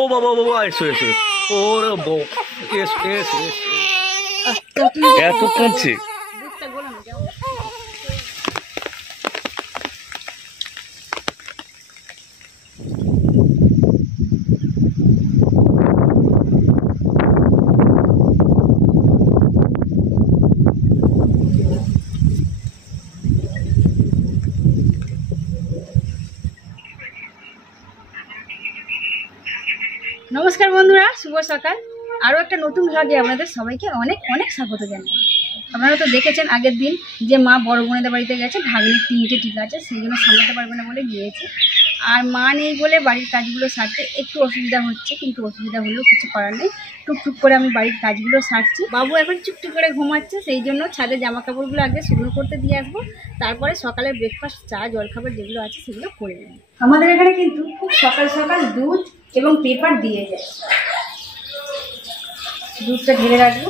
ও বাবা বাবা, এসো এসো। ওরে বউ, এসো এসো এসো। এত কাঁদছে। নমস্কার বন্ধুরা, শুভ সকাল। আরও একটা নতুন ভাগে আপনাদের সবাইকে অনেক অনেক স্বাগত জানাই। আপনারা তো দেখেছেন আগের দিন যে মা বড় বোনেদের বাড়িতে গেছে, ভাগ্নির 3টে টিকা আছে, সেই জন্য সামলাতে পারবে না বলে গিয়েছে। আর মা নেই বলে বাড়ির কাজগুলো সারতে একটু অসুবিধা হচ্ছে, কিন্তু অসুবিধা হলেও কিছু করার নেই। টুকটুক করে আমি বাড়ির কাজগুলো সারছি। বাবু এখন চুপটি করে ঘুমাচ্ছে, সেই জন্য ছাদে জামা কাপড়গুলো আগে শুকনো করতে দিয়ে আসবো, তারপরে সকালের ব্রেকফাস্ট, চা, জলখাবার যেগুলো আছে সেগুলো করে নেব। আমাদের এখানে কিন্তু খুব সকাল সকাল দুধ এবং পেপার দিয়ে যায়। দুধটা ঢেলে রাখবো।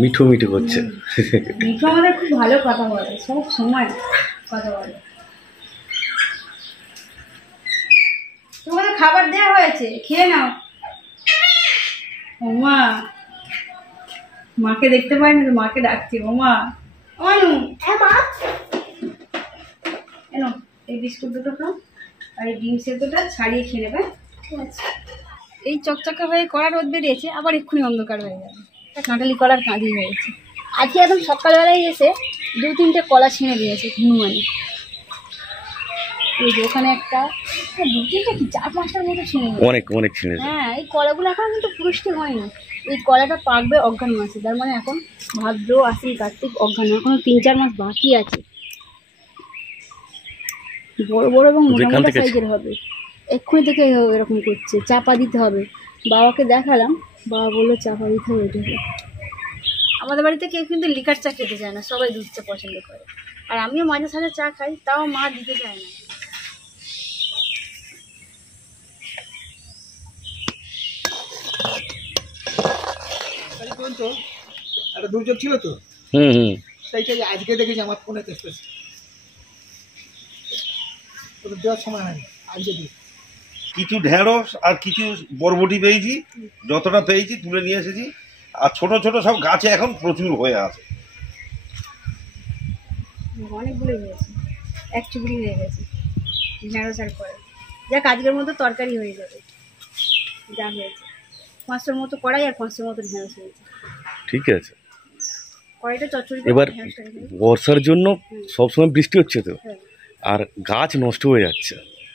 মিঠু মিঠু করছে। মিঠু আমাদের খুব ভালো কথা বলে, সব সময় কথা বলে। তোমাদের খাবার দেওয়া হয়েছে, খেয়ে নাও। ওমা, মাকে দেখতে পাইনি তো, মাকে ডাকছি। ওমা, অনু, এনো এই বিস্কুট দুটো খাও, আর এই ডিম সেদ্ধটা ছাড়িয়ে খেয়ে নেবে। ঠিক আছে। এই চকচকা হয়ে কড়া রোদ বেরিয়েছে, আবার এক্ষুনি অন্ধকার হয়ে যাবে। কাঁঠালি কলার কাঁদি হয়েছে। আজকে একদম সকালবেলায় এসে 2-3টে কলা ছিঁড়ে দিয়েছে হনুমানি। এই যে ওখানে একটা, 2-3টে কি 4-5টার মতো ছিঁড়ে দিয়েছে। অনেক অনেক ছিঁড়ে। হ্যাঁ, এই কলাগুলো এখন কিন্তু পুরুষটি হয়নি। এই কলাটা পাকবে অজ্ঞান মাসে, তার মানে এখন ভাদ্র, আশ্বিন, কার্তিক, অজ্ঞান, এখনো 3-4 মাস বাকি আছে। বড় বড় এবং মোটা সাইজের হবে। এক্ষুনি থেকে এরকম করছে, চাপা দিতে হবে। বাবাকে দেখালাম, বাবা বললো চাপা দিতে হবে এটাকে। আমাদের বাড়িতে কেউ কিন্তু লিকার চা খেতে চায় না, সবাই দুধ চা পছন্দ করে। আর আমিও মাঝে সাঝে চা খাই, তাও মা দিতে চায় না। একটা দুর্যোগ ছিল তো, সেইটা আজকে দেখেছি আমার ফোনে এসেছে। দেওয়ার সময় হয়নি, আজকে দিই। কিছু ঢেঁড়স আর কিছু বরবটি পেয়েছি, যতটা পেয়েছি তুলে নিয়ে এসেছি। আর ছোট ছোট সব গাছে এখন প্রচুর হয়ে আছে। অনেকগুলো হয়েছে, এক চুবড়ি হয়ে গেছে ঢেঁড়স আর পরে। যাক, আজকের মতো তরকারি হয়ে যাবে। যা হয়েছে 500 মতো কড়াই আর 500 মতো ঢেঁড়স হয়েছে। ঠিক আছে। কড়াইটা চচ্চড়ি। এবার বর্ষার জন্য সবসময় বৃষ্টি হচ্ছে তো, আর গাছ নষ্ট হয়ে যাচ্ছে,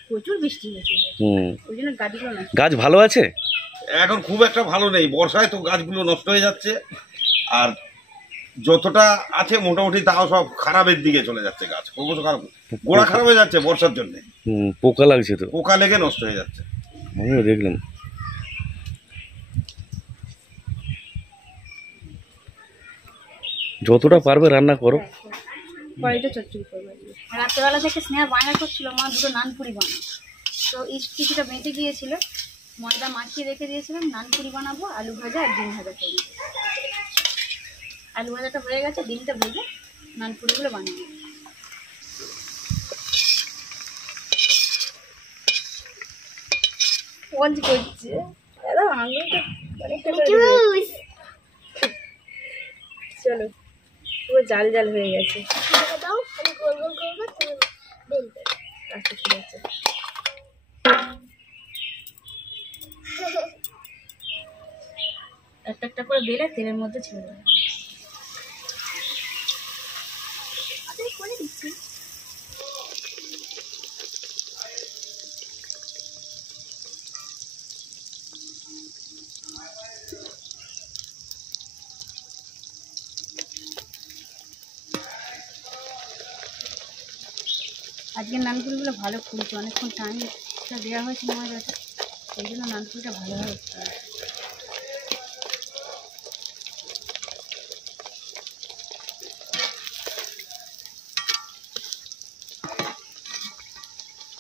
প্রচুর বৃষ্টি হয়েছে। ওই জন্য গাছগুলো নষ্ট। গাছ ভালো আছে এখন খুব একটা ভালো নেই, বর্ষায় তো গাছগুলো নষ্ট হয়ে যাচ্ছে। আর যতটা আছে মোটামুটি তাও সব খারাপের দিকে চলে যাচ্ছে। গাছ ক্রমশ খারাপ, গোড়া খারাপ হয়ে যাচ্ছে বর্ষার জন্য। পোকা লাগছে তো, পোকা লেগে নষ্ট হয়ে যাচ্ছে। আমিও দেখলাম। যতটা পারবে রান্না করো। কড়াইটা চচ্চড়ি করবো। রাত্রেবেলা থেকে স্নেহা বায়না করছিল মা 2টো নানপুরি বানাবো, তো ইস্ট কিছুটা বেঁচে গিয়েছিল, ময়দা মাখিয়ে রেখে দিয়েছিলাম। নানপুরি বানাবো, আলু ভাজা আর ডিম ভাজা করবো। আলু ভাজাটা হয়ে গেছে, ডিমটা ভেজে নানপুরিগুলো বানাবো। পঞ্চ করছে দাদা, আঙুলটা অনেকটা করে। চলো, পুরো জাল জাল হয়ে গেছে। আচ্ছা, ঠিক আছে। একটা একটা করে বেলে তেলের মধ্যে ছেড়ে দেবো। করে দিচ্ছি। আজকের নানপুরিগুলো ভালো ফুলছে, অনেকক্ষণ টাইমটা দেওয়া হয়েছে ময়দাটা, সেই জন্য নানপুরিটা ভালোভাবে ফুলছে।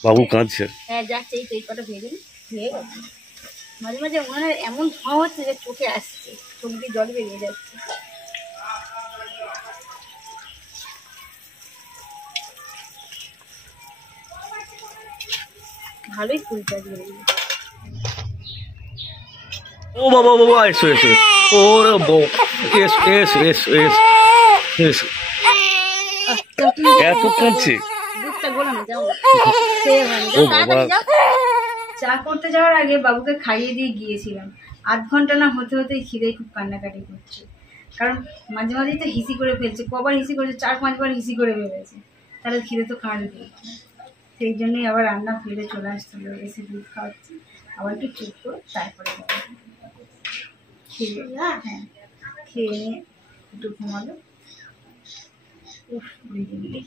বাবু কাঁদছে। হ্যাঁ, যাচ্ছে। এই তো এই কটা ভেজে হয়ে গেছে। মাঝে মাঝে মনে হয় এমন ধোঁয়া হচ্ছে যে চোখে আসছে, চোখ দিয়ে জল বেরিয়ে যাচ্ছে। ভালোই ফুলছে আজকে। ও বাবা বাবা, এসো এসো, ওরে বউ, এসো এসো এসো এসো এসো। এত কাঁদছে। দুধটা গোলানো যাও ও বাবা, চা করতে যাওয়ার আগে বাবুকে খাইয়ে দিয়ে গিয়েছিলাম। আধ ঘন্টা না হতে হতেই খিদে খুব কান্নাকাটি করছে, কারণ মাঝে মাঝেই তো হিসি করে ফেলছে। কবার হিসি করেছে, 4-5 বার হিসি করে ফেলেছে, তাহলে খিদে তো কাঁদবে। সেই জন্যই আবার রান্না ফেলে চলে আসছিল, এসে দুধ খাওয়াচ্ছি। আবার একটু চুপ করে তারপরে খেয়ে, হ্যাঁ খেয়ে নিয়ে একটু ঘুমালো। উফ,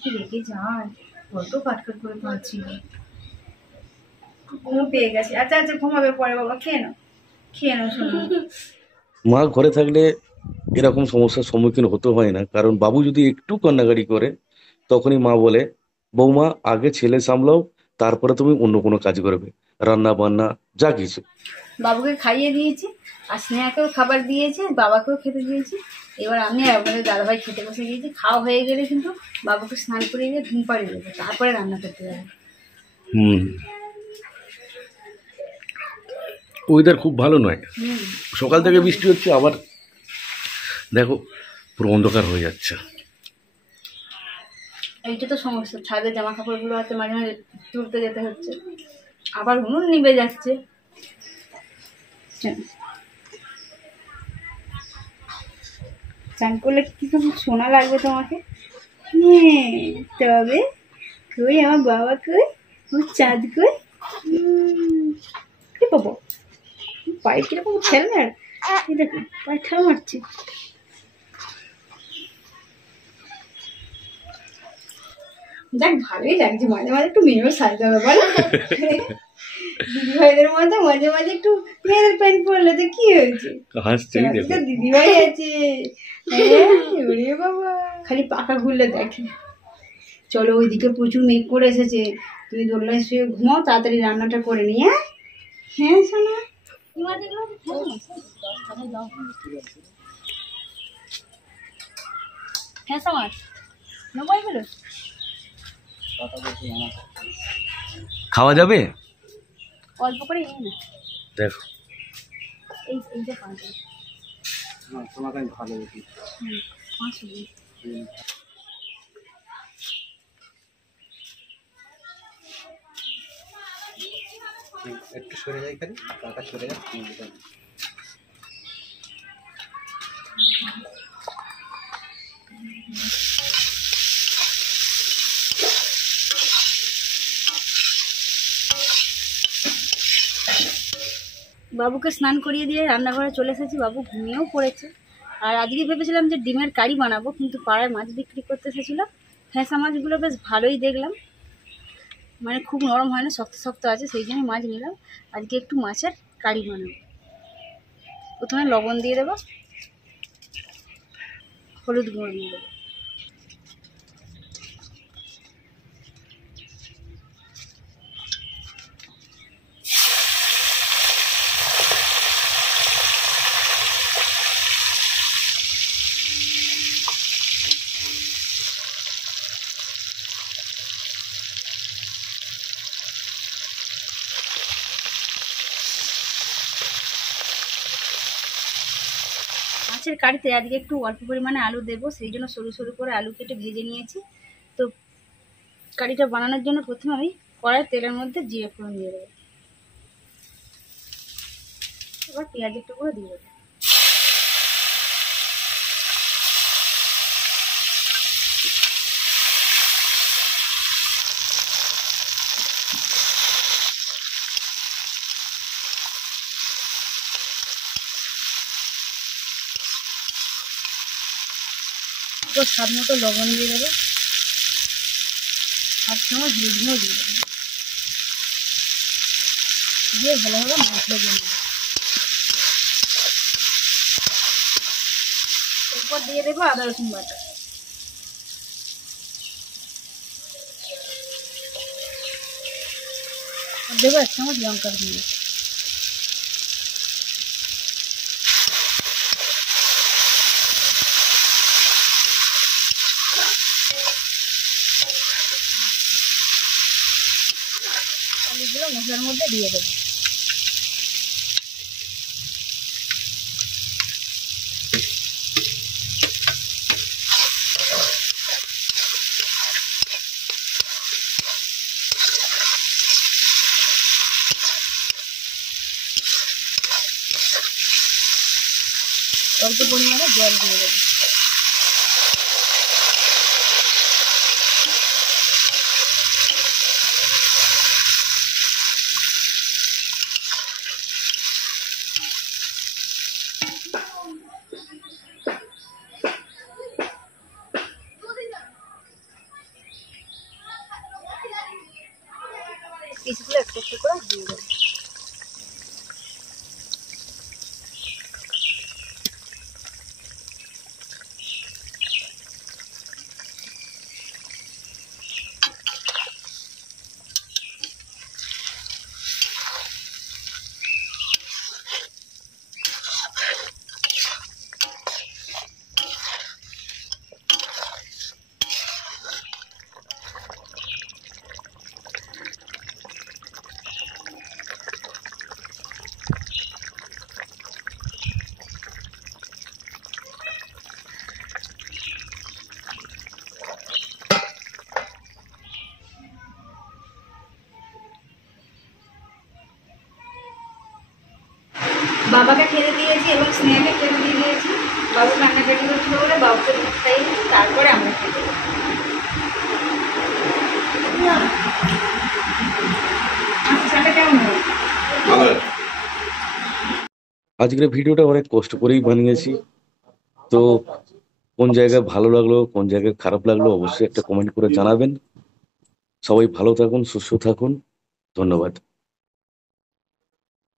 কি রেখে যায়, কত কাটকাট করে পাচ্ছিল, ঘুমো পেয়ে গেছে। আচ্ছা আচ্ছা, ঘুমাবে পরে, বাবা খেয়ে নাও, খেয়ে নাও শোনো। মা ঘরে থাকলে এরকম সমস্যার সম্মুখীন হতে হয় না, কারণ বাবু যদি একটু কান্নাকাটি করে তখনই মা বলে, বৌমা আগে ছেলে সামলাও, তারপরে তুমি অন্য কোনো কাজ করবে, রান্না বান্না যা কিছু। বাবুকে খাইয়ে দিয়েছি, আর স্নেহাকেও খাবার দিয়েছি, বাবাকেও খেতে দিয়েছি। এবার আমি আর আপনাদের দাদাভাই খেতে বসে গিয়েছি। খাওয়া হয়ে গেলে কিন্তু বাবুকে স্নান করিয়ে দিয়ে ঘুম পাড়িয়ে দেবো, তারপরে রান্না করতে যাবো। ওয়েদার খুব ভালো নয়, সকাল থেকে বৃষ্টি হচ্ছে, আবার দেখো পুরো অন্ধকার হয়ে যাচ্ছে। এইটা তো সমস্যা, ছাদের জামা কাপড়গুলো হাতে মাঝে মাঝে তুলতে যেতে হচ্ছে, আবার উনুন নিভে যাচ্ছে। চান করলে কি খুব সোনা লাগবে তোমাকে। হ্যাঁ, তবে কই আমার বাবা, কই আমার চাঁদ, কই বাবা, পায়ে কিরকম খেলবে, আর দেখো পায়ে ঠাল মারছে। দেখ ভালোই লাগছে, মাঝে মাঝে একটু মেয়েও সাজতে হবে বল। দিদিভাইদের মধ্যে মাঝে মাঝে একটু মেয়েদের প্যান্ট পরলে তো কি হয়েছে, দিদিভাই আছে। বাবা খালি পাখা ঘুরলে দেখে। চলো, ওইদিকে প্রচুর মেঘ করে এসেছে, তুমি দোলনায় শুয়ে ঘুমাও, তাড়াতাড়ি রান্নাটা করে নি। হ্যাঁ হ্যাঁ শোনা, হ্যাঁ সমাজ নবাই গেল, খাওয়া যাবে অল্প করে এই না, দেখো এইটা পাঁচ তোমাকে আমি ভালো দেখি। একটু সরে যাই, খালি কাকা সরে যাক। বাবুকে স্নান করিয়ে দিয়ে রান্নাঘরে চলে এসেছি, বাবু ঘুমিয়েও পড়েছে। আর আজকে ভেবেছিলাম যে ডিমের কারি বানাবো, কিন্তু পাড়ায় মাছ বিক্রি করতে এসেছিলাম, ফ্যাঁসা মাছগুলো বেশ ভালোই দেখলাম, মানে খুব নরম হয় না, শক্ত শক্ত আছে, সেই জন্য মাছ নিলাম। আজকে একটু মাছের কারি বানাবো। প্রথমে লবণ দিয়ে দেবো, হলুদ গুঁড়ো দিয়ে দেবো, মাছের কারিতে আজকে একটু অল্প পরিমাণে আলু দেবো, সেই জন্য সরু সরু করে আলু কেটে ভেজে নিয়েছি। তো কারিটা বানানোর জন্য প্রথমে আমি কড়াই তেলের মধ্যে জিরে ফোড়ন দিয়ে দেবো, এবার পেঁয়াজের টুকরো দিয়ে দেবো, স্বাদ মতো লবণ দিয়ে দেবো, 1 চামচ হলুদ দিয়ে দেবো, দিয়ে ভালোভাবে মশলা দিয়ে দেবো। এরপর দিয়ে দেবো আদা রসুন বাটা, দেবো 1 চামচ লঙ্কার গুঁড়ো, আলুগুলো মশলার মধ্যে দিয়ে দেবো। অল্প পরিমাণে জল দিয়ে দেবো। পিসগুলো একটু একটু করে দিয়ে দেবো। বাবাকে খেতে দিয়েছি এবং স্নেহাকে খেতে দিয়ে দিয়েছি। বাবু কান্নাকাটি করছিল বলে বাবুকে খাই, তারপরে আমরা খেতে দেবো। আচ্ছা, কেমন হলো? ভালো। আজকের ভিডিওটা অনেক কষ্ট করেই বানিয়েছি। তো কোন জায়গায় ভালো লাগলো, কোন জায়গায় খারাপ লাগলো অবশ্যই একটা কমেন্ট করে জানাবেন। সবাই ভালো থাকুন, সুস্থ থাকুন। ধন্যবাদ।